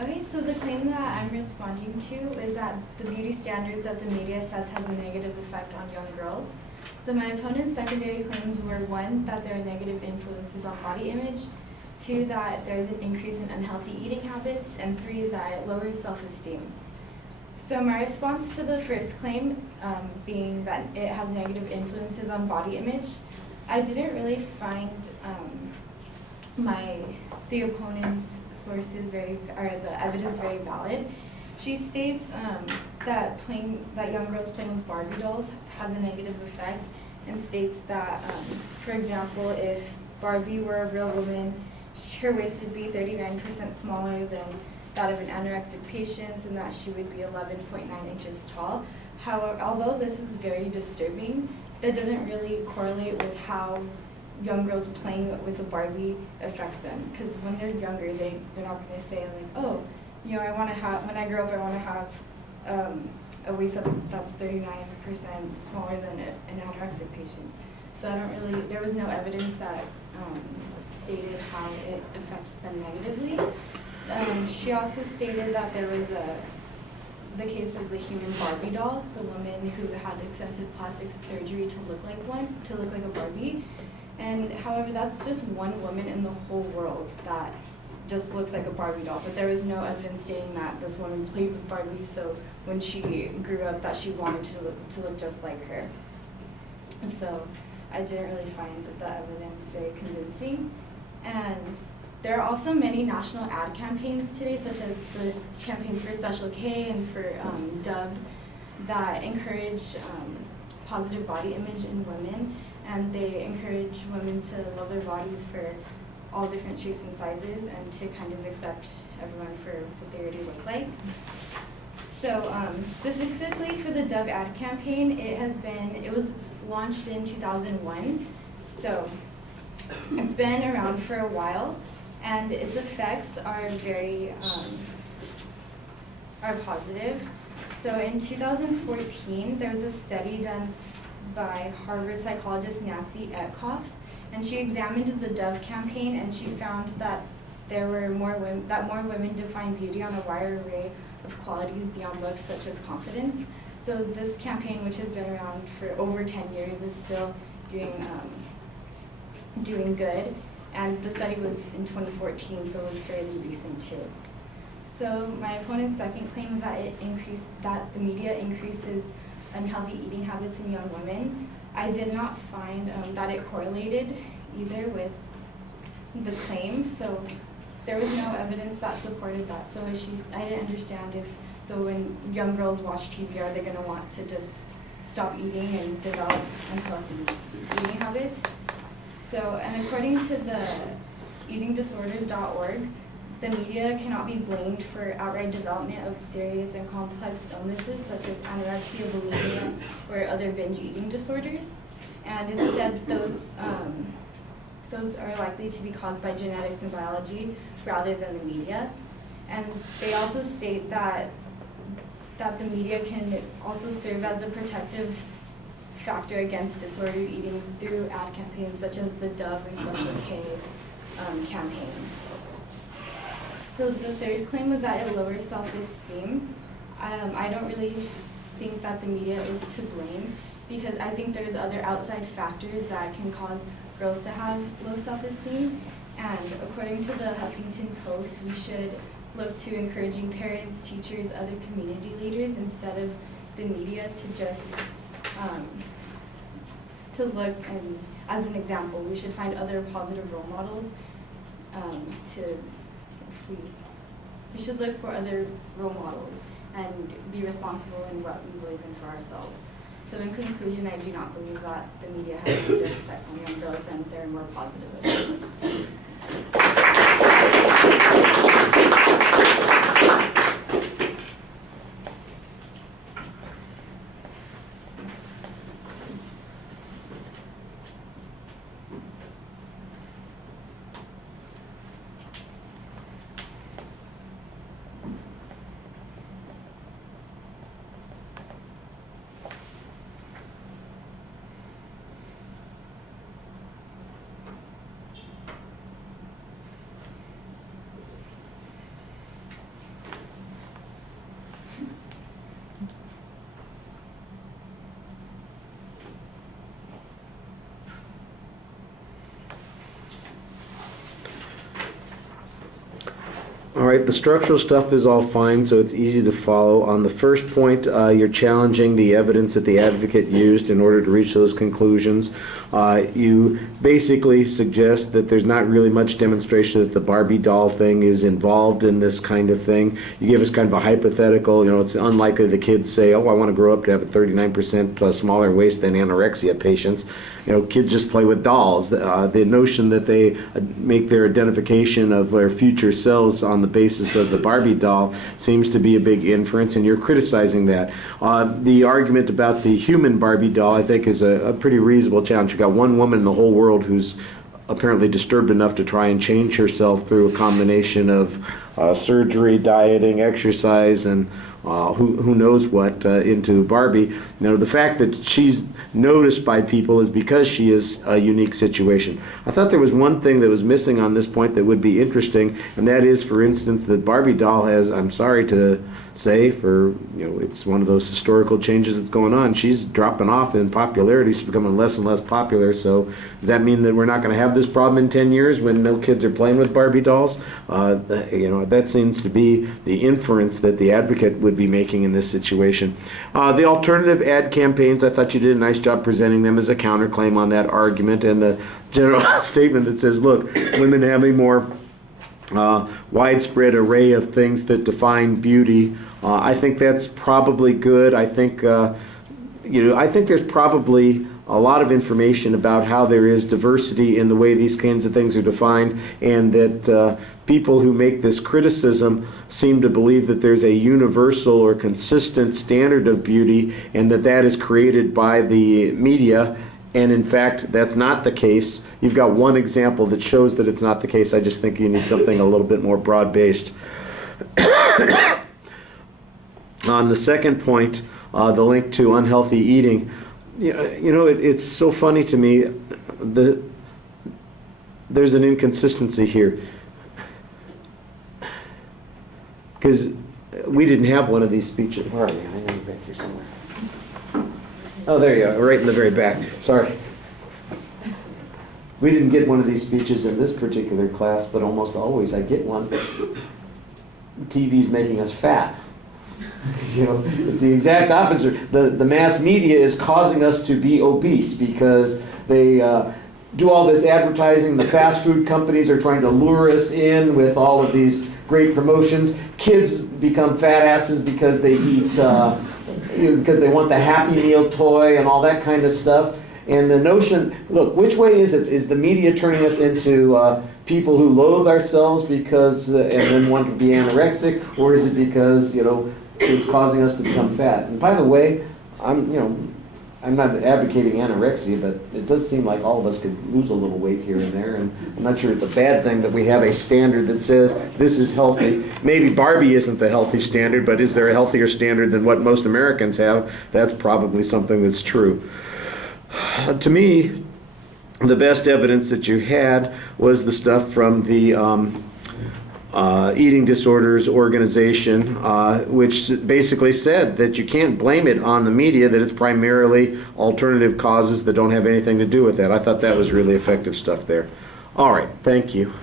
Okay, so the claim that I'm responding to is that the beauty standards that the media sets has a negative effect on young girls. So my opponent's secondary claims were 1, that there are negative influences on body image, 2, that there's an increase in unhealthy eating habits, and 3, that it lowers self-esteem. So my response to the first claim being that it has negative influences on body image, I didn't really find the opponent's sources the evidence very valid. She states that young girls playing with Barbie dolls has a negative effect, and states that, for example, if Barbie were a real woman, her waist would be 39% smaller than that of an anorexic patient, and that she would be 11.9 inches tall. However, although this is very disturbing, that doesn't really correlate with how young girls playing with a Barbie affects them. Because when they're younger, they're not going to say like, oh, when I grow up, I want to have a waist that's 39% smaller than an anorexic patient. So there was no evidence that stated how it affects them negatively. She also stated that there was the case of the human Barbie doll, the woman who had extensive plastic surgery to look like a Barbie. And however, that's just one woman in the whole world that just looks like a Barbie doll. But there was no evidence stating that this woman played with Barbie, so when she grew up that she wanted to look just like her. So I didn't really find the evidence very convincing. And there are also many national ad campaigns today, such as the campaigns for Special K and for Dove, that encourage positive body image in women, and they encourage women to love their bodies for all different shapes and sizes and to kind of accept everyone for what they already look like. So specifically for the Dove ad campaign, it was launched in 2001, so it's been around for a while, and its effects are very positive. So in 2014, there was a study done by Harvard psychologist Nancy Etkoff, and she examined the Dove campaign, and she found that more women define beauty on a wider array of qualities beyond looks, such as confidence. So this campaign, which has been around for over 10 years, is still doing good. And the study was in 2014, so it was fairly recent too. So my opponent's second claim is that the media increases unhealthy eating habits in young women. I did not find that it correlated either with the claim, so there was no evidence that supported that. So I didn't understand when young girls watch TV, are they going to want to just stop eating and develop unhealthy eating habits? So, and according to the eatingdisorders.org, the media cannot be blamed for outright development of serious and complex illnesses such as anorexia, bulimia, or other binge eating disorders. And instead, those are likely to be caused by genetics and biology rather than the media. And they also state that the media can also serve as a protective factor against disordered eating through ad campaigns such as the Dove or Special K campaigns. So the third claim was that it lowers self-esteem. I don't really think that the media is to blame, because I think there's other outside factors that can cause girls to have low self-esteem. And according to the Huffington Post, we should look to encouraging parents, teachers, other community leaders instead of the media to just to look, and as an example, we should find other positive role models we should look for other role models and be responsible in what we believe in for ourselves. So in conclusion, I do not believe that the media has negative effects on young girls, and there are more positive effects. All right, the structural stuff is all fine, so it's easy to follow. On the first point, you're challenging the evidence that the advocate used in order to reach those conclusions. You basically suggest that there's not really much demonstration that the Barbie doll thing is involved in this kind of thing. You give us kind of a hypothetical, it's unlikely the kids say, oh, I want to grow up to have a 39% smaller waist than anorexia patients. Kids just play with dolls. The notion that they make their identification of their future selves on the basis of the Barbie doll seems to be a big inference, and you're criticizing that. The argument about the human Barbie doll, I think, is a pretty reasonable challenge. You've got one woman in the whole world who's apparently disturbed enough to try and change herself through a combination of surgery, dieting, exercise, and who knows what into Barbie. The fact that she's noticed by people is because she is a unique situation. I thought there was one thing that was missing on this point that would be interesting, and that is, for instance, that Barbie doll has, I'm sorry to say, it's one of those historical changes that's going on. She's dropping off in popularity. She's becoming less and less popular. So does that mean that we're not going to have this problem in 10 years when no kids are playing with Barbie dolls? That seems to be the inference that the advocate would be making in this situation. The alternative ad campaigns, I thought you did a nice job presenting them as a counterclaim on that argument, and the general statement that says, look, women have a more widespread array of things that define beauty. I think that's probably good. I think there's probably a lot of information about how there is diversity in the way these kinds of things are defined, and that people who make this criticism seem to believe that there's a universal or consistent standard of beauty, and that is created by the media. And in fact, that's not the case. You've got one example that shows that it's not the case. I just think you need something a little bit more broad-based. On the second point, the link to unhealthy eating, it's so funny to me. There's an inconsistency here, because we didn't have one of these speeches. Where are you? I know you're back here somewhere. Oh, there you are, right in the very back. Sorry. We didn't get one of these speeches in this particular class, but almost always I get one. TV's making us fat. It's the exact opposite. The mass media is causing us to be obese because they do all this advertising. The fast food companies are trying to lure us in with all of these great promotions. Kids become fat asses because they eat, because they want the Happy Meal toy and all that kind of stuff. And the notion, look, which way is it? Is the media turning us into people who loathe ourselves because, and then want to be anorexic, or is it because, it's causing us to become fat? And by the way, I'm not advocating anorexia, but it does seem like all of us could lose a little weight here and there, and I'm not sure it's a bad thing that we have a standard that says this is healthy. Maybe Barbie isn't the healthy standard, but is there a healthier standard than what most Americans have? That's probably something that's true. To me, the best evidence that you had was the stuff from the Eating Disorders Organization, which basically said that you can't blame it on the media, that it's primarily alternative causes that don't have anything to do with that. I thought that was really effective stuff there. All right, thank you.